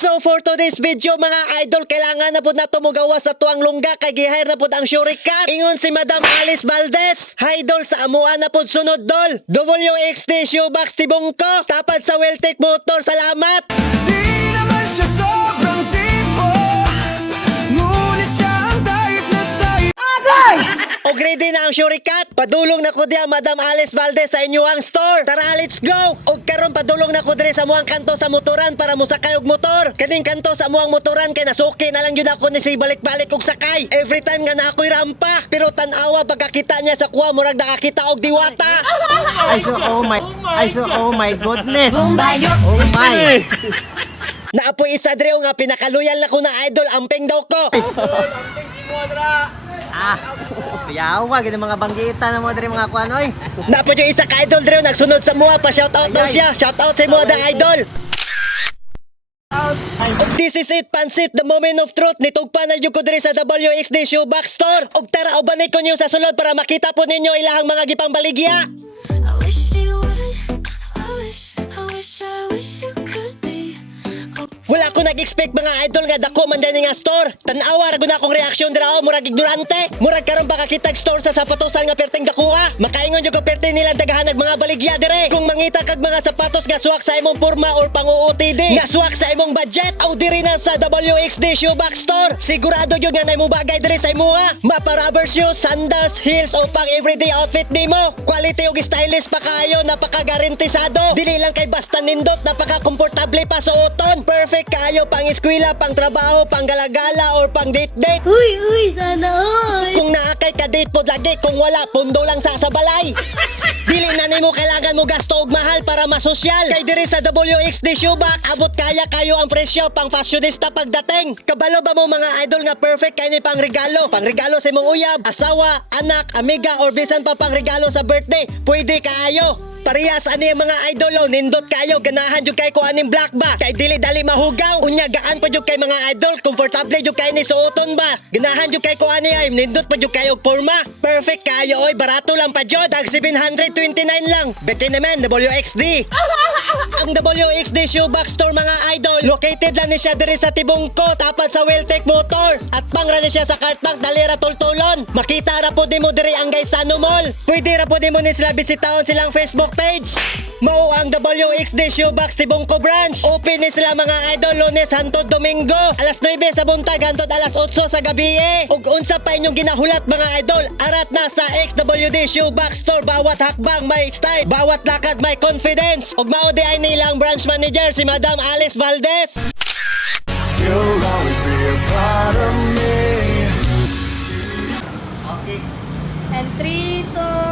So for today's video mga idol, kailangan na po na tumugawa sa tuang lungga kay gihire na po ang Shurikat. Ingon si Madam Alice Valdez, idol sa amuan na po sunod dol. WXD Shoebox Tibongko, tapad sa Weltec Motor, salamat. Di naman siya sobrang tipo, ngunit siya ang type na type. Og ready na ang Shurikat. Padulong na ko diya Madam Alice Valdez sa inyong store. Tara, let's go. Og karon padulong na ko dire sa muang kanto sa motoran para musakay og motor. Kaning kanto sa muang motoran kay nasuki na lang jud ako ni si balik-balik og sakay. Every time nga na ako'y rampa, pero tan-awa pagkakita niya sa kuha murag nakakita og diwata. Oh my goodness. Oh my God. Oh my. Naapoy isa dire nga pinakaloyal na ko na idol, amping daw ko. Yawa gid mga banggita na mo diri mga kuan oy. Naapoy yung isa ka idol dire nagsunod sa mua pa shout out daw siya. Shout out sa mua da idol. Og this is it, Pansit, the moment of truth. Nitugpa na yung ko diri sa WXD Shoebox Store. Og tara, ubanay ko niyo sa sulod para makita po ninyo ilahang mga gipang baligya. I wish you would. I wish you could be. Wala ko nag-expect mga idol nga dako man dyan nga store. Tanawa ra gud akong reaksyon dira o murag ignorante. Murag karon pakakitag store sa sapatosan nga perting dakuha. Makaingon jud ko perting nila daghan mga baligya dire. Kung mangita kag mga sapatos nga suwak sa imong porma or pang-UOTD, nga suwak sa imong budget, aw diri na sa WXD Shoebox Store. Sigurado jud nga nay mo bagay dire sa imuha. Mapa rubber shoes, sandals, heels o pang everyday outfit nimo. Quality og stylish pa kayo, napaka-garantisado. Dili lang kay basta nindot, napaka-komportable pa suoton. Perfect kayo pang eskwela, pang trabaho, pang galagala or pang date-date. Uy, sana all. Kung naakay ka date pod lagi, kung wala pundo lang sa balay. Dili na nimo kailangan mo gasto og mahal para masosyal. Kay diri sa WXD Shoebox, abot kaya kayo ang presyo pang fashionista pagdating. Kabalo ba mo mga idol nga perfect kay ni pang regalo? Pang regalo sa imong uyab, asawa, anak, amiga or bisan pa pang regalo sa birthday. Pwede kaayo. Parehas ani mga idolo, nindot kayo, ganahan jud kay ko aning black ba. Kay dili dali mahugaw, unya gaan pa jud kay mga idol, komportable jud kay ni suoton ba. Ganahan jud kay ko ani ay nindot pa jud kayo porma. Perfect kayo oy, barato lang pa jud, dag 729 lang. Beki naman WXD. Ang WXD Shoebox Store mga idol, located lang ni siya diri sa Tibongko, tapat sa Weltec Motor. At pangra ni siya sa Cartbank, dali ra tultulon. Makita ra po mo diri ang Gaisano Mall. Pwede ra po mo ni sila bisitahon silang Facebook page. Mao ang WXD Shoebox Tibongko branch. Open ni sila mga idol Lunes hangtod Domingo, alas 9 sa buntag hangtod alas 8 sa gabi. Ug unsa pa inyong ginahulat mga idol, arat na sa XWD Shoebox Store. Bawat hakbang may style, bawat lakad may confidence. Ug mao di ay nilang branch manager si Madam Alice Valdez. You'll always be a part of me. Okay. And 3, 2,